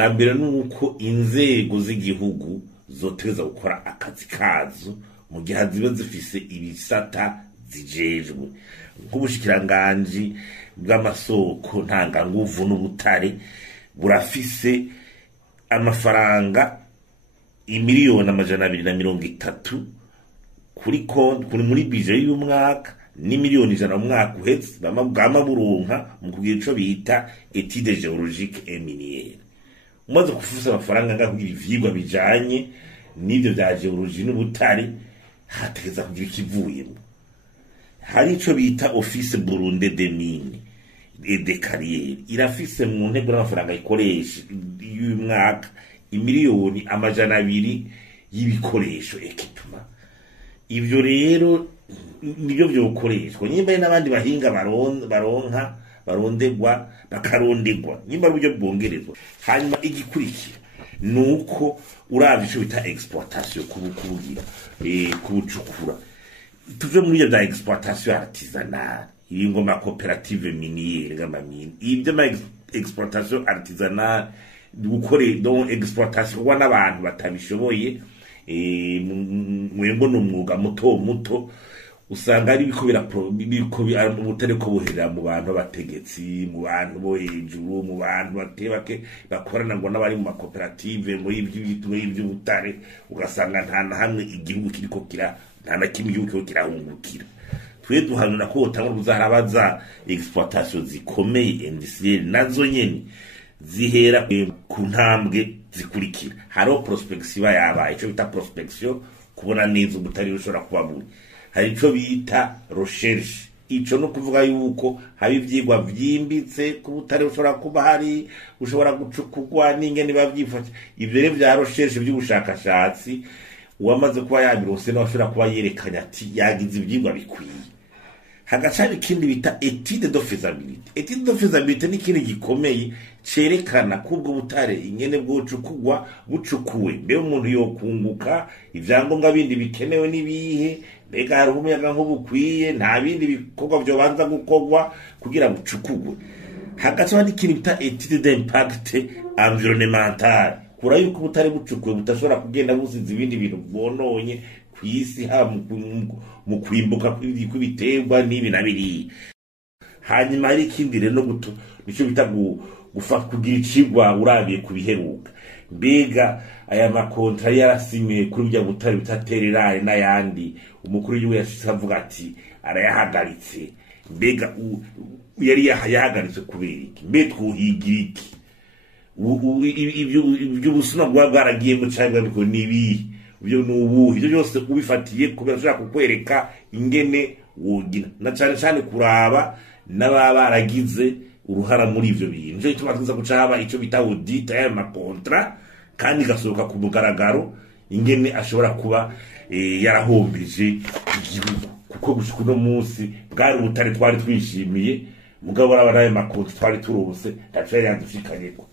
bwa mbere nuko inzego z'igihugu zoteza gukora akazi kazo mu gihe ziba zifise ibisata zijejwe nk'ubushikiranganje bw'amasoko ntanganguvu n'ubutare burafise amafaranga imiliyoni 230 kuri muri bije y'umwaka ni miliyoni 100 mu mwaka uhetse bamabwama buronka mu kugira ico bita étude géologique et minière. Umaze kufusa amafaranga ngakugira ivyigwa bijanye n'ivyo bya geologie n'ubutare hategeza kugira ikivuyemo. Hari ico bita Office Burundi des Mines et des Carrières irafise mu ntego n'amafaranga ikoresha y'umwaka imiliyoni 200 y'ibikoresho ekipuma. Ivyo rero nibyo byokoreshwa nyimba n'abandi bahinga barondegwa bakarondegwa nyimba buryo bwongerezwa. Hanyuma igikurikira nuko uravye ico bita exploitation kubugira kubucukura tuve muri ya exploitation artisanale iringo ma coopérative minière ngamamini ibyo ma exploitation artisanale gukore donc exploitation kwa n'abantu batabishoboye mwembo n'umwuga muto usanga ari bikobera ubutare ko buherera mu bantu bategetsi mu bantu bo hejuru mu bantu batebake bakorana ngo n'abari mu makoperative muri iby'ubutare ugasanga nta na hamwe igihugu kiriko nta na kimwe igihugu kirahungukira. Twe duhanura ko utangwa kuzarabaza exploitation zikomeye industrielle nazo nyene zihera ku ntambwe zikurikira. Haro prospection yabaye ico bita prospection kubona neza ubutare bushobora kuba buri. Hari ico bita recherche ico no kuvuga yuko hari ivyigwa vyimbitse ku butare bushobora kuba hari ushobora gucukugwa n'ingene bavyifasha. Ivyo rero vya recherche by'ubushakashatsi uwamaze kuba yabirose n'abashobora kuba yerekanya ati yagize ivyigwa bikwiye. Hagacari ikindi bita étude de faisabilité. Étude de faisabilité ni kintu gikomeye cerekana kubwo butare ingene bwocukugwa bucukuwe mbe umuntu yokunguka ivyangombwa bindi bikenewe nibihe mbega hari umuyaga nk'ubukwiye nta bindi bikorwa byo banza gukogwa kugira bucukugwe. Hagacari ikindi bita étude d'impact environnemental kura yuko butare bucukuwe butashobora kugenda busize ibindi bintu bononye kwisi ha mu kwimbuka kw'ibiterwa n'ibi nabiri. Hanyuma hari ikindi rero guto nico bita gufata kugira icigwa urabiye kubiheruka mbega aya makontra yarasimye kuri bya butare bitatererare n'ayandi umukuru w'igihugu yashavuga ati arayahagaritse mbega yari yahagaritse kubera iki mbe twuhigira iki ibyo busuma bwaragiye mu cyangwa biko nibi byo nubu ibyo byose ubifatiye kubera ushaka kukwereka ingene wogina na cyane kuraba n'abaragize uruhara muri ivyo bintu nje ituma tuza gucaba ico bita audit ya makontra kandi gasohoka ku mugaragaro ingene ashobora kuba yarahombije igihugu kuko gushika no munsi bwari ubutare twari twishimiye mugabo arabaye makontra twari turose ndacere yandushikanyeko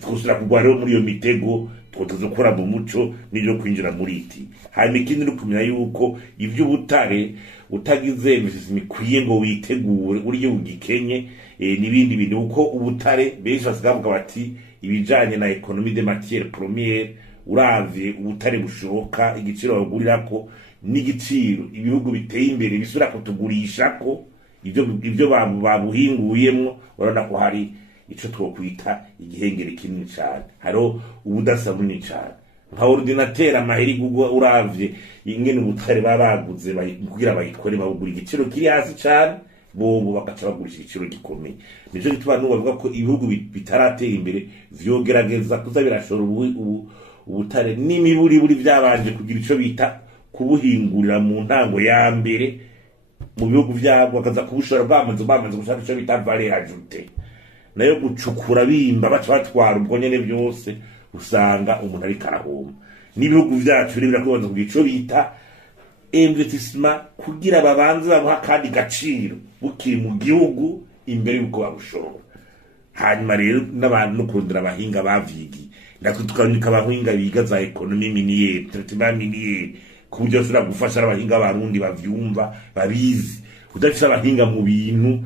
twusura kugwa rero muri iyo mitego twotuzokora mu muco n'ibyo kwinjira muri iti. Hanyuma ikindi no kumenya yuko ivyo butare utagize imisisi kwiye ngo witegure uriye ugikenye nibindi bintu uko ubutare benshi basigavuga bati ibijanye na economie de matière première uravye ubutare bushoka igiciro bagurirako n'igiciro ibihugu biteye imbere bisura kutugurishako ivyo babuhinguyemwo urabona ko hari ico twokwita igihengere kinini cyane haro ubudasa bunini cyane nka ordinateur amaheri gugwa uravye ingene ubutare babaguze kugira bayikore babugura igiciro kiri hasi cyane bobo bakaca bagurisha igiciro gikomeye. Nico gituma bavuga ko ibihugu bitaratera imbere vyogerageza kuza birashora ubutare n'imiburi buri byabanje kugira ico bita kubuhingurira mu ntango ya mbere mu bihugu byabo bakaza kubushora bamaze gushaka ico bita valeur ajoutée nayo gucukura bimba baca batwara ubwo nyene byose usanga umuntu ari karahoma. N'ibihugu byacu rero birakubanza kugira ico bita investissement kugira babanze babuha kandi gaciro bukiri mu gihugu imbere yuko babushora. Hanyuma rero n'abantu no kurondera abahinga bavyigi ndakutukanika abahinga biga za economie minière traitement minière kubyo ashobora gufasha abahinga barundi bavyumva babizi udafite abahinga mu bintu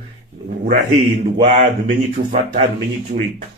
urahendwa ntumenye ico ufata ntumenye ico ureka.